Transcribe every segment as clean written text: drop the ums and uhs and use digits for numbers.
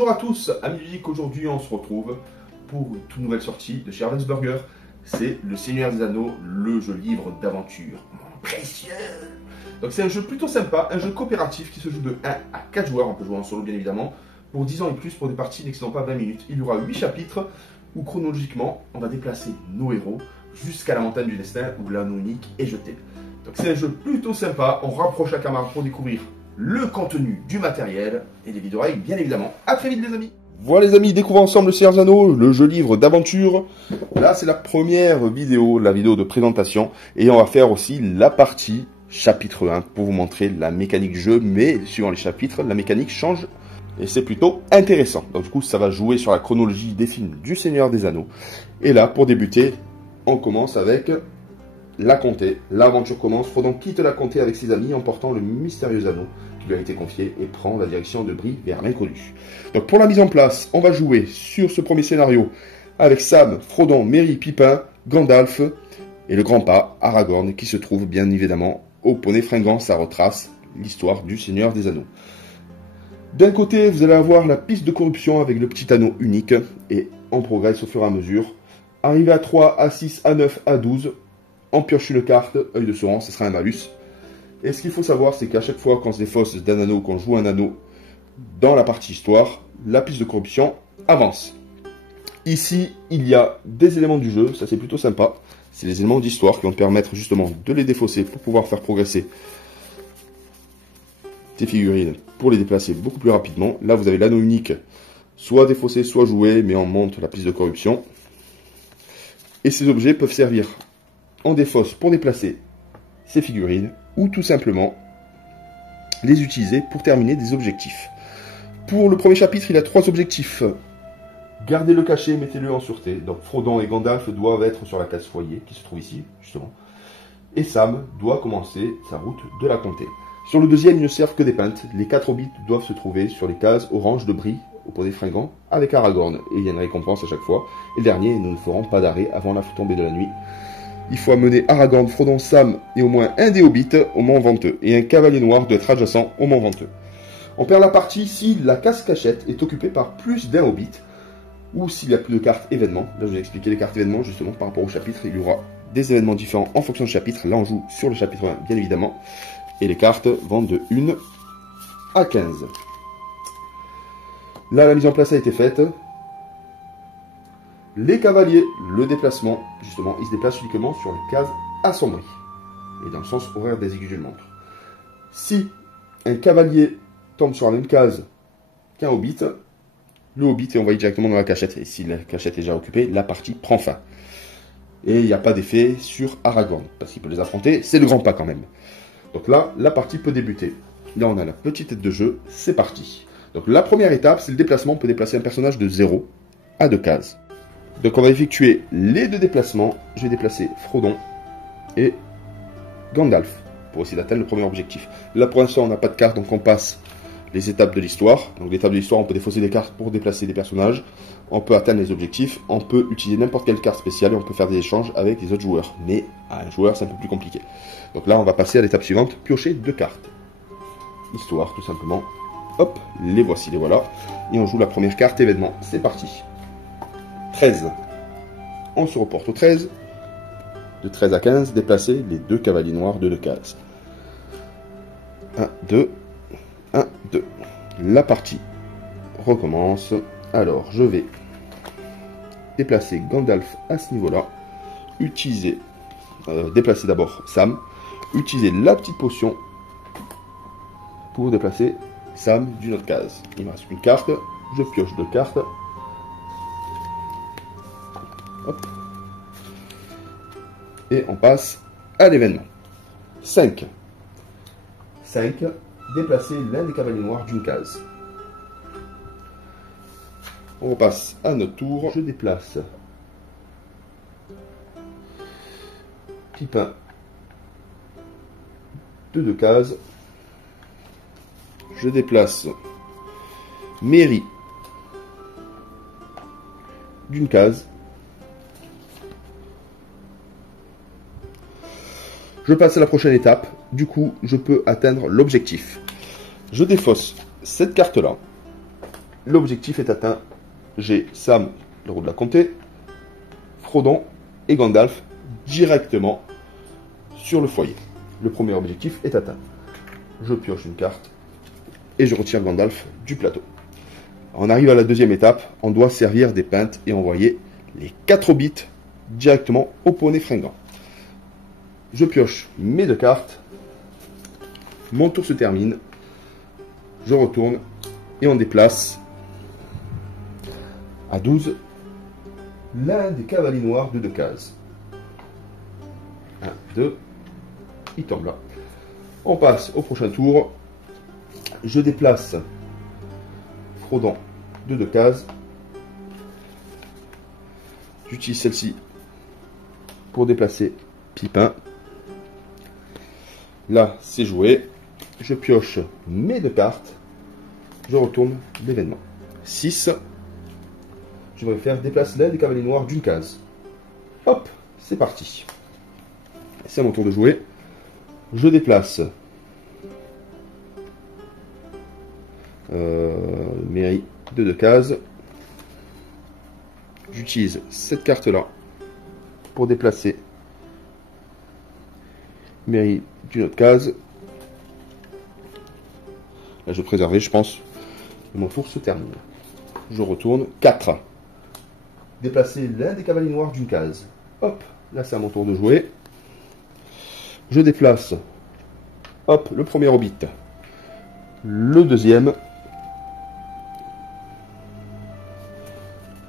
Bonjour à tous, amis du geek, aujourd'hui on se retrouve pour une toute nouvelle sortie de chez Ravensburger. C'est Le Seigneur des Anneaux, le jeu livre d'aventure. Mon précieux. Donc c'est un jeu plutôt sympa, un jeu coopératif qui se joue de 1 à 4 joueurs, on peut jouer en solo bien évidemment, pour 10 ans et plus pour des parties n'excédant pas 20 minutes. Il y aura 8 chapitres où chronologiquement on va déplacer nos héros jusqu'à la montagne du destin où l'anneau unique est jeté. Donc c'est un jeu plutôt sympa, on rapproche la caméra pour découvrir le contenu du matériel et des vidéos bien évidemment. A très vite les amis. Voilà les amis, découvrons ensemble le Seigneur des Anneaux, le jeu livre d'aventure. Là c'est la première vidéo, la vidéo de présentation. Et on va faire aussi la partie chapitre 1 pour vous montrer la mécanique du jeu. Mais suivant les chapitres, la mécanique change et c'est plutôt intéressant. Donc du coup ça va jouer sur la chronologie des films du Seigneur des Anneaux. Et là pour débuter, on commence avec la comté. L'aventure commence, Frodon quitte la comté avec ses amis emportant le mystérieux anneau qui lui a été confié et prend la direction de Bree vers l'inconnu. Donc pour la mise en place, on va jouer sur ce premier scénario avec Sam, Frodon, Merry, Pippin, Gandalf et le grand pas, Aragorn, qui se trouve bien évidemment au poney fringant. Ça retrace l'histoire du Seigneur des Anneaux. D'un côté, vous allez avoir la piste de corruption avec le petit anneau unique et on progresse au fur et à mesure. Arrivé à 3, à 6, à 9, à 12, on pioche une carte, œil de Sauron, ce sera un malus. Et ce qu'il faut savoir, c'est qu'à chaque fois qu'on se défausse d'un anneau, qu'on joue un anneau dans la partie histoire, la piste de corruption avance. Ici, il y a des éléments du jeu, ça c'est plutôt sympa. C'est les éléments d'histoire qui vont te permettre justement de les défausser pour pouvoir faire progresser tes figurines, pour les déplacer beaucoup plus rapidement. Là, vous avez l'anneau unique, soit défaussé, soit joué, mais on monte la piste de corruption. Et ces objets peuvent servir en défausse pour déplacer ces figurines ou tout simplement les utiliser pour terminer des objectifs. Pour le premier chapitre, il a 3 objectifs. Gardez le cachet, mettez-le en sûreté. Donc Frodon et Gandalf doivent être sur la case foyer qui se trouve ici, justement. Et Sam doit commencer sa route de la comté. Sur le deuxième, ils ne servent que des peintes. Les 4 hobbits doivent se trouver sur les cases orange de Bree, au poney fringant, avec Aragorn. Et il y a une récompense à chaque fois. Et le dernier, nous ne ferons pas d'arrêt avant la tombée de la nuit. Il faut amener Aragorn, Frodon, Sam et au moins un des hobbits au Mont Venteux et un cavalier noir doit être adjacent au Mont Venteux. On perd la partie si la case cachette est occupée par plus d'un hobbit ou s'il n'y a plus de cartes événements. Là, je vais expliquer les cartes événements justement par rapport au chapitre. Il y aura des événements différents en fonction du chapitre. Là, on joue sur le chapitre 1, bien évidemment. Et les cartes vont de 1 à 15. Là, la mise en place a été faite. Les cavaliers, le déplacement, justement, ils se déplacent uniquement sur les cases assombries. Et dans le sens horaire des aiguilles d'une montre. Si un cavalier tombe sur la même case qu'un hobbit, le hobbit est envoyé directement dans la cachette. Et si la cachette est déjà occupée, la partie prend fin. Et il n'y a pas d'effet sur Aragorn, parce qu'il peut les affronter, c'est le grand pas quand même. Donc là, la partie peut débuter. Là, on a la petite tête de jeu, c'est parti. Donc la première étape, c'est le déplacement. On peut déplacer un personnage de 0 à 2 cases. Donc on va effectuer les 2 déplacements. Je vais déplacer Frodon et Gandalf pour essayer d'atteindre le premier objectif. Là pour l'instant on n'a pas de carte, donc on passe les étapes de l'histoire. Donc l'étape de l'histoire, on peut défausser des cartes pour déplacer des personnages. On peut atteindre les objectifs. On peut utiliser n'importe quelle carte spéciale et on peut faire des échanges avec les autres joueurs. Mais à un joueur c'est un peu plus compliqué. Donc là on va passer à l'étape suivante, piocher 2 cartes. Histoire tout simplement. Hop, les voici, les voilà. Et on joue la première carte événement. C'est parti. 13. On se reporte au 13. De 13 à 15, déplacer les 2 cavaliers noirs de 2 cases. 1, 2, 1, 2. La partie recommence. Alors, je vais déplacer Gandalf à ce niveau-là. Déplacer d'abord Sam. Utiliser la petite potion pour déplacer Sam d'une autre case. Il me reste une carte. Je pioche 2 cartes. Hop. Et on passe à l'événement. 5. 5. Déplacer l'un des cavaliers noirs d'une case. On repasse à notre tour. Je déplace Pippin de 2 cases. Je déplace Merry d'une case. Je passe à la prochaine étape. Du coup, je peux atteindre l'objectif. Je défausse cette carte-là. L'objectif est atteint. J'ai Sam, le héros de la comté, Frodon et Gandalf directement sur le foyer. Le premier objectif est atteint. Je pioche une carte et je retire Gandalf du plateau. On arrive à la deuxième étape. On doit servir des pintes et envoyer les 4 hobbits directement au poney fringant. Je pioche mes 2 cartes. Mon tour se termine. Je retourne et on déplace à 12 l'un des cavaliers noirs de 2 cases. 1, 2, il tombe là. On passe au prochain tour. Je déplace Frodon de 2 cases. J'utilise celle-ci pour déplacer Pipin. Là, c'est joué. Je pioche mes 2 cartes. Je retourne l'événement. 6. Je vais faire déplacer l'un des cavaliers noirs d'une case. Hop, c'est parti. C'est à mon tour de jouer. Je déplace Merry de 2 cases. J'utilise cette carte-là pour déplacer Merry d'une autre case. Là, je vais préserver, je pense. Et mon tour se termine. Je retourne 4. Déplacer l'un des cavaliers noirs d'une case. Hop, là c'est à mon tour de jouer. Je déplace, hop, le premier hobbit. Le deuxième.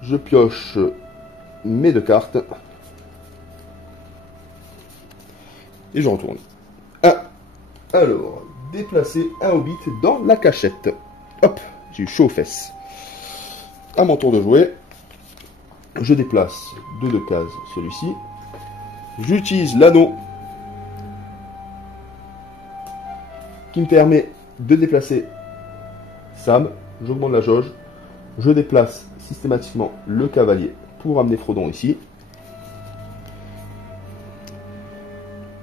Je pioche mes 2 cartes. Et je retourne. 1. Alors, déplacer un hobbit dans la cachette. Hop, j'ai eu chaud aux fesses. À mon tour de jouer. Je déplace de 2 cases celui-ci. J'utilise l'anneau qui me permet de déplacer Sam. J'augmente la jauge. Je déplace systématiquement le cavalier pour amener Frodon ici.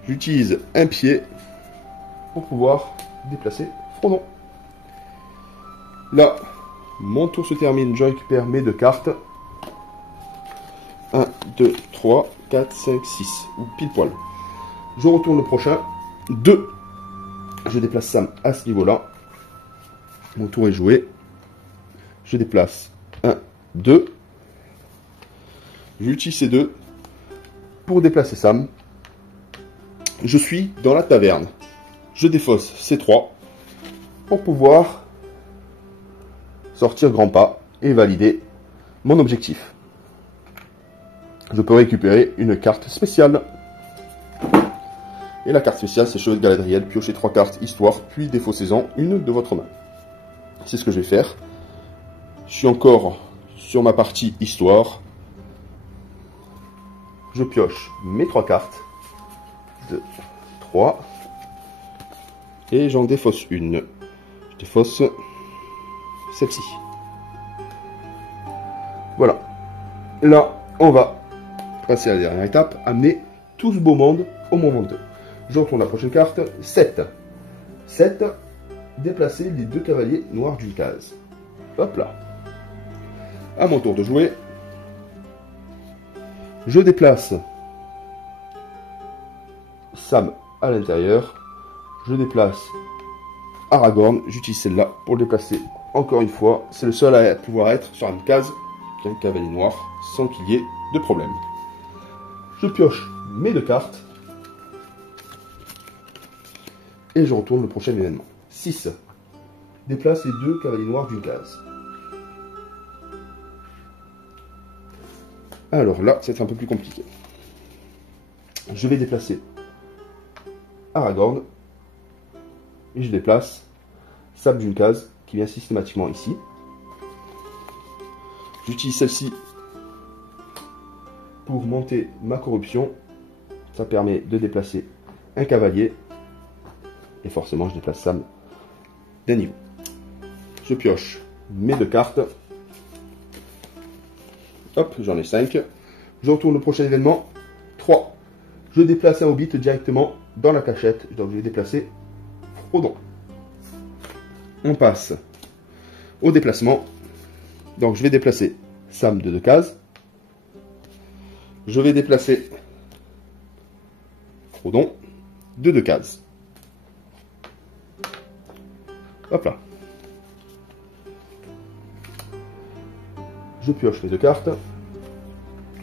J'utilise un pied pour pouvoir déplacer Frodon. Là, mon tour se termine. Je récupère mes 2 cartes. 1, 2, 3, 4, 5, 6. Ou pile poil. Je retourne le prochain. 2. Je déplace Sam à ce niveau-là. Mon tour est joué. Je déplace 1, 2. J'utilise ces 2 pour déplacer Sam. Je suis dans la taverne. Je défausse ces 3 pour pouvoir sortir grand pas et valider mon objectif. Je peux récupérer une carte spéciale. Et la carte spéciale, c'est Chevalier de Galadriel. Piochez 3 cartes histoire, puis défaussez-en une de votre main. C'est ce que je vais faire. Je suis encore sur ma partie histoire. Je pioche mes 3 cartes. 2, 3. Et j'en défausse une. Je défausse celle-ci. Voilà. Là, on va passer à la dernière étape, amener tout ce beau monde au moment 2. Je retourne la prochaine carte, 7. 7, déplacer les 2 cavaliers noirs d'une case. Hop là. À mon tour de jouer, je déplace Sam à l'intérieur. Je déplace Aragorn. J'utilise celle-là pour le déplacer encore une fois. C'est le seul à pouvoir être sur une case qui a un cavalier noir sans qu'il y ait de problème. Je pioche mes 2 cartes. Et je retourne le prochain événement. 6. Déplace les 2 cavaliers noirs d'une case. Alors là, c'est un peu plus compliqué. Je vais déplacer Aragorn. Et je déplace Sam d'une case qui vient systématiquement ici. J'utilise celle-ci pour monter ma corruption. Ça permet de déplacer un cavalier. Et forcément, je déplace Sam d'un niveau. Je pioche mes 2 cartes. Hop, j'en ai 5. Je retourne au prochain événement. 3. Je déplace un hobbit directement dans la cachette. Donc, je vais déplacer Frodon. On passe au déplacement. Donc je vais déplacer Sam de 2 cases. Je vais déplacer Frodon de 2 cases. Hop là. Je pioche les 2 cartes.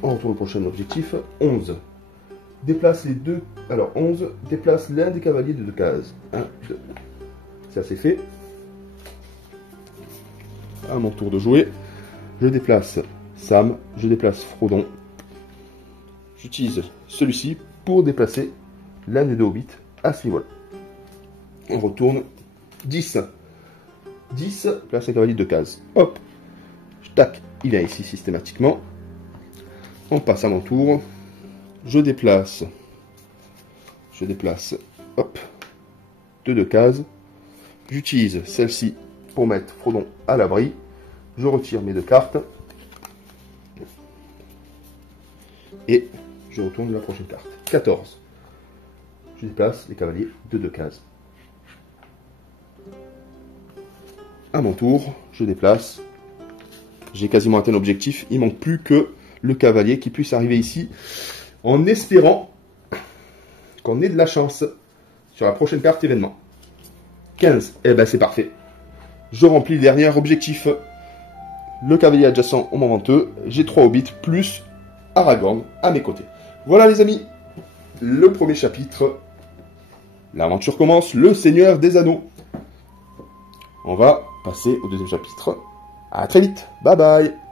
On retourne au prochain objectif. 11. Déplace les deux. Alors 11. Déplace l'un des cavaliers de 2 cases. 1, 2. Ça c'est fait. À mon tour de jouer. Je déplace Sam. Je déplace Frodon. J'utilise celui-ci pour déplacer l'un des 2 hobbits à ce niveau-là. On retourne. 10. 10. Place un cavalier de 2 cases. Hop. Tac. Il est ici systématiquement. On passe à mon tour. Je déplace. Hop. De 2 cases. J'utilise celle-ci pour mettre Frodon à l'abri. Je retire mes 2 cartes. Et je retourne la prochaine carte. 14. Je déplace les cavaliers de 2 cases. À mon tour, je déplace. J'ai quasiment atteint l'objectif. Il ne manque plus que le cavalier qui puisse arriver ici. En espérant qu'on ait de la chance sur la prochaine carte événement. 15. Eh ben c'est parfait. Je remplis le dernier objectif. Le cavalier adjacent au momenteux. J'ai 3 hobbits plus Aragorn à mes côtés. Voilà les amis. Le premier chapitre. L'aventure commence. Le Seigneur des Anneaux. On va passer au deuxième chapitre. À très vite. Bye bye.